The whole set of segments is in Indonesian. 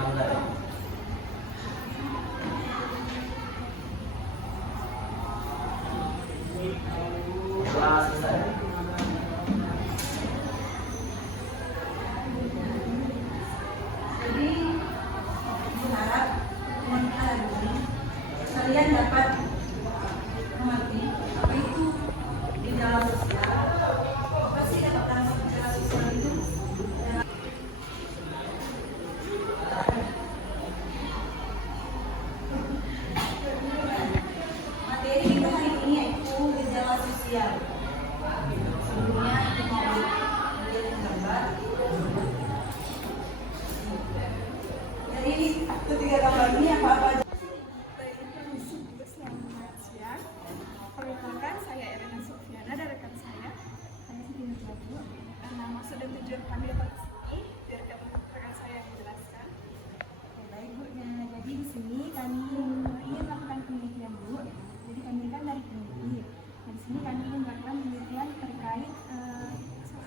berharap teman-teman ini kalian dapat mengerti apa itu gejala sosial, apa sih dapatan gejala sosial itu. Materi kita hari ini yaitu gejala sosial. Sebelumnya kita mau lihat gambar. Jadi ketiga gambar ini apa-apa aja. Selamat siang. Perkenalkan, saya Elena Sofiana dan rekan saya. Kami ingin berlaku. Maksud dan tujuan kami dapat sini, biarkan rekan saya yang menjelaskan. Baik Bu, jadi di sini kami ingin melakukan penelitian Bu. Jadi kami kan dari peneliti. Nah, di sini kami ingin melakukan penelitian terkait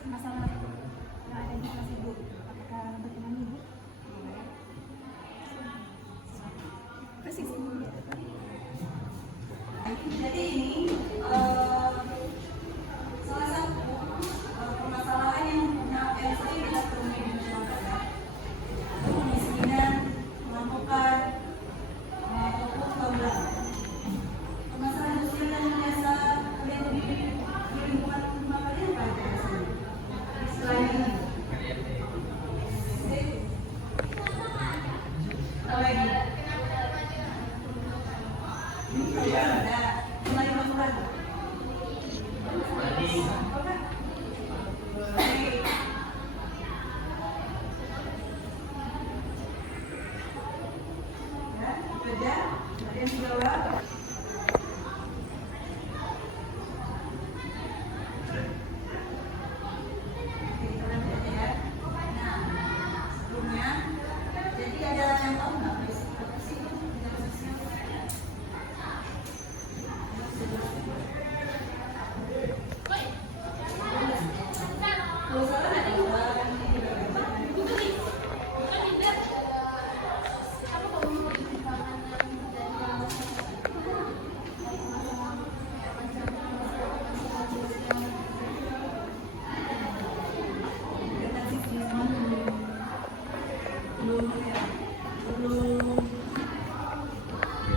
masalah yang ada di kelas Ibu. Apakah berkenan Ibu? Persis. Jadi ini salah satu permasalahan yang sering kita temui di masyarakat, kemiskinan, perampokan, ataupun kegagalan. Permasalahan sosial yang biasa kalian di lingkungan rumah kalian apa aja biasanya? Selain ini, apa lagi? Ada mulai masukkan. Ya, kerja, ada yang jawab. Oke, kita lanjut ya. Nah, sebelumnya, jadi ada yang tahu nggak apa sih gejala sosial? Kalau salah ada dua kan ini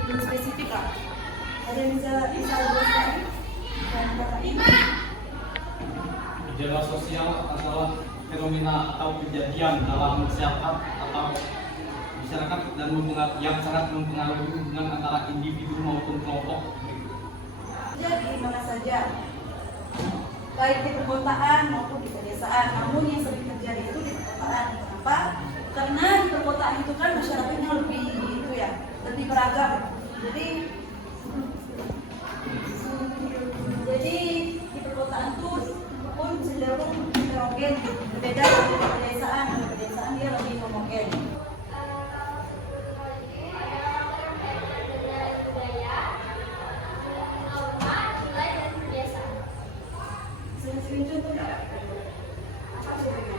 belum spesifik lah. Ada yang bisa jelaskan? Gejala sosial adalah fenomena atau kejadian dalam masyarakat atau masyarakat dan yang sangat mempengaruhi hubungan antara individu maupun kelompok. Jadi mana saja, baik di perkotaan maupun di pedesaan. Namun yang sering terjadi itu di perkotaan. Kenapa? Karena di perkotaan itu kan masyarakatnya lebih itu ya, lebih beragam. Jadi di perkotaan tuh pun cenderung heterogen, berbeda dengan pedesaan. Di pedesaan dia lebih homogen. Sering contoh nggak? Apa contohnya?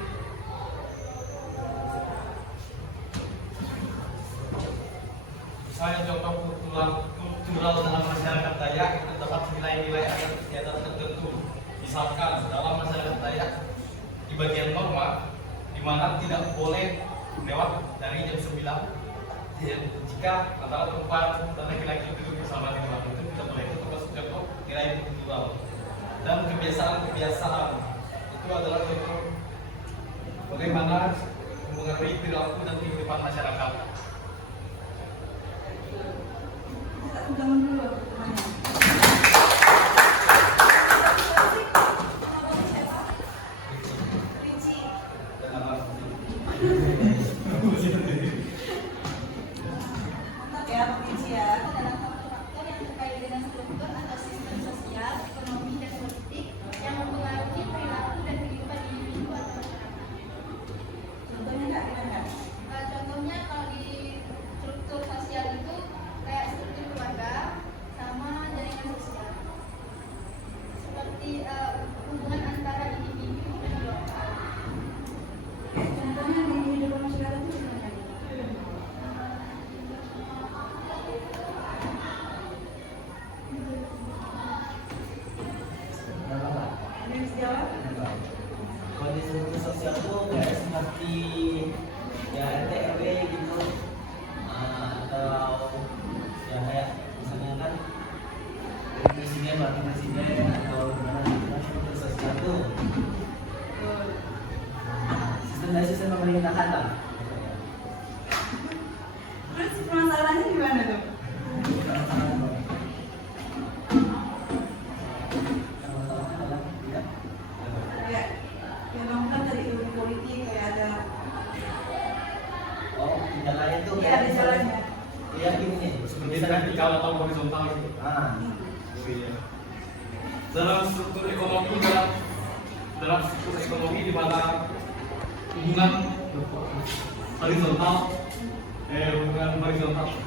Misalnya contoh kultural dalam masyarakat Dayak itu dapat nilai-nilai adat istiadat tertentu. Misalkan dalam masyarakat Dayak di bagian norma di mana tidak boleh lewat dari jam 9 jika antara perempuan dan laki-laki duduk bersama di ruang itu tidak boleh. Itu termasuk contoh nilai kultural. Dan kebiasaan itu adalah contoh bagaimana mempengaruhi perilaku dan kehidupan masyarakat. Kita undangan dulu temannya. Rinci. Mantap ya, Pak Rinci ya. Yang terkait dengan struktur atau sistem sosial, ekonomi, dan politik yang mempengaruhi perilaku dan kehidupan individu atau masyarakat. Contohnya nggak kira-kira? Contohnya kalau di struktur sosial itu kayak struktur keluarga sama dari Terus permasalahannya gimana tuh? Ya, memang kan dari ilmu politik kayak ada Jalannya tuh ya ada jalannya. kayak gini nih. Seperti vertikal atau horizontal gitu. Ah, Iya. Dalam struktur ekonomi di mana hubungan horizontal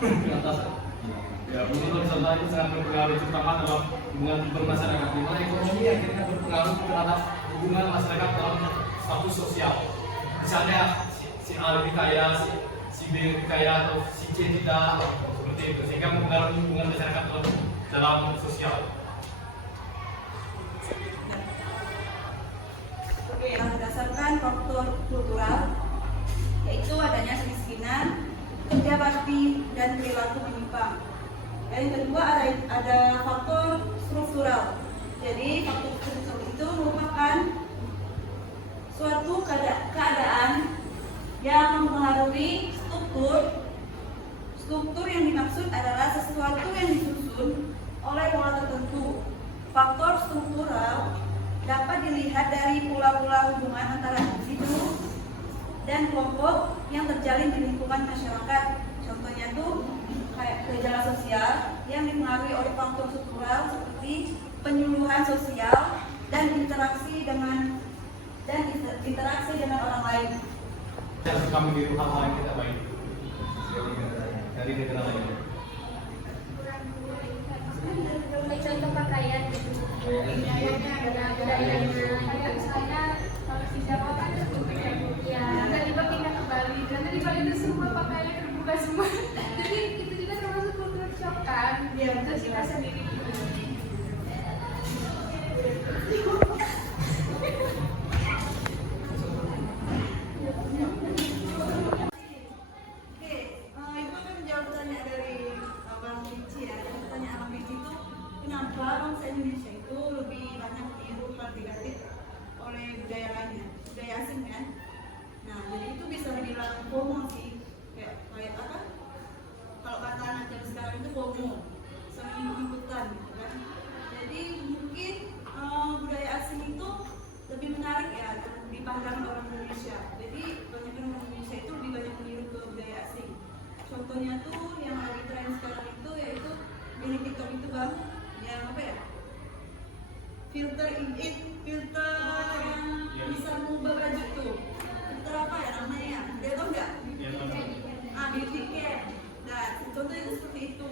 di atas ya hubungan horizontal itu sangat berpengaruh terutama dalam hubungan bermasyarakat di mana ekonomi akhirnya berpengaruh terhadap hubungan masyarakat dalam status sosial. Misalnya si A lebih kaya, si B lebih kaya atau si C tidak seperti itu sehingga mempengaruhi hubungan masyarakat dalam sosial. Oke, yang berdasarkan faktor kultural, yaitu adanya kemiskinan, kerja bakti, dan perilaku menyimpang. Dan yang kedua ada faktor struktural. Jadi faktor struktural itu merupakan suatu keadaan yang mempengaruhi struktur yang dimaksud adalah sesuatu yang disusun oleh pola tertentu. Faktor struktural dapat dilihat dari pola-pola hubungan antara individu dan kelompok yang terjalin di lingkungan masyarakat. Contohnya tuh kayak gejala sosial yang dipengaruhi oleh faktor struktural seperti penyuluhan sosial dan interaksi dengan orang lain. Kita suka meniru hal-hal yang kita baik dari negara lain. Contoh pakaian gitu. Budayanya misalnya kalau di Jawa kan ya tiba-tiba pindah ke Bali dan di Bali itu semua pakaiannya terbuka semua. Jadi itu juga termasuk kultur shock kan. Ya, terus kita sendiri gitu. Ibu kan menjawab pertanyaan dari Bang Vici ya. Pertanyaan Bang Vici itu kenapa bangsa Indonesia itu lebih banyak ditiru negatif oleh budaya lainnya, budaya asing kan? Nah, jadi itu bisa dibilang FOMO sih, kayak apa? Kalau kata anak zaman sekarang itu FOMO, saling ikut-ikutan gitu kan. Jadi mungkin budaya asing itu lebih menarik ya dipandang orang Indonesia. Jadi banyak orang Indonesia itu lebih banyak meniru ke budaya asing. Contohnya tuh yang lagi tren sekarang itu yaitu di TikTok itu bang, yang apa ya? Filter yang bisa mengubah baju tuh. Filter apa ya namanya? Dia tahu nggak? Beauty care. Nah, contohnya itu seperti itu.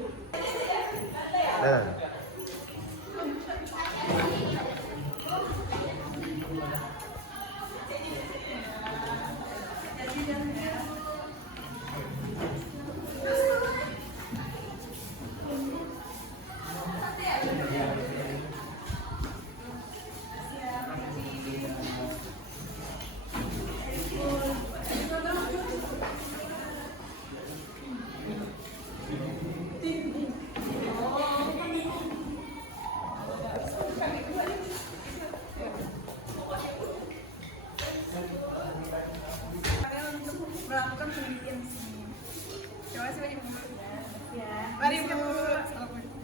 Jadi jangan ya. Melakukan penelitian di sini. Terima kasih banyak Bu. Ya. Mari Bu. Assalamualaikum.